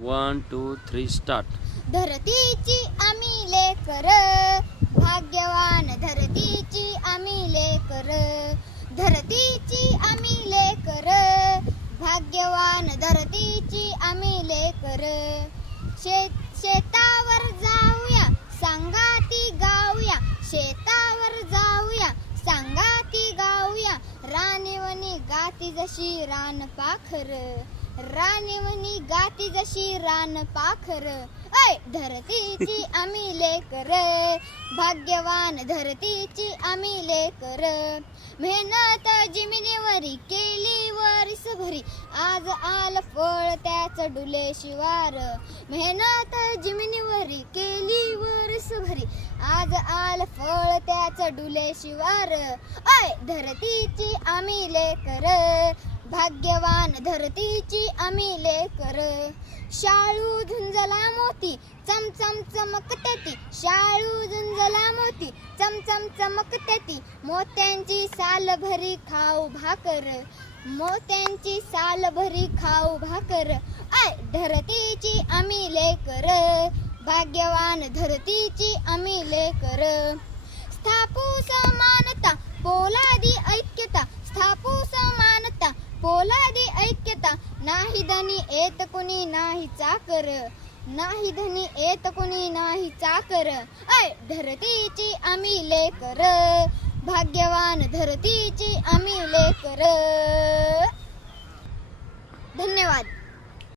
1 2 3 start. धरतीची आम्ही लेकर, भाग्यवान धरतीची आम्ही लेकर. धरतीची आम्ही लेकर, भाग्यवान धरतीची आम्ही लेकर. शेतावर जाऊया सांगाती गाऊया, शेतावर जाऊया सांगाती गाऊया. राणीवनी गाती जशी रान पाखर, राणीवनी गाती जशी रान पाखर. ऐ धरतीची आम्ही लेकर, भाग्यवान धरतीची आम्ही लेकर. मेहनत जिमिनीवरी केली वर्षभरी, आज आल फळ त्याच डुले शिवार. मेहनत जिमिनीवरी केली वर्षभरी, आज आल फळ त्याच डुले शिवार. ऐ धरतीची आम्ही लेकर, भाग्यवान धरतीची आम्ही लेकर. शाळू झुंजला मोती चमचम चमकते ती, शाळू झुंजला मोती चमचम चमकते ती. मोत्यांची साल भरी खाऊ भाकर, मोत्यांची साल भरी खाऊ भाकर. ऐ धरतीची आम्ही लेकर, भाग्यवान धरतीची आम्ही लेकर. स्थापू समानता पोलादी ऐक्यता, स्थापू समानता पोलादी ऐक्यता. नाही धनी येत कुणी नाही चाकर, नाही धनी येत कुणी नाही चाकर. ऐ धरतीची आम्ही लेकर, भाग्यवान धरतीची आम्ही लेकर. धन्यवाद.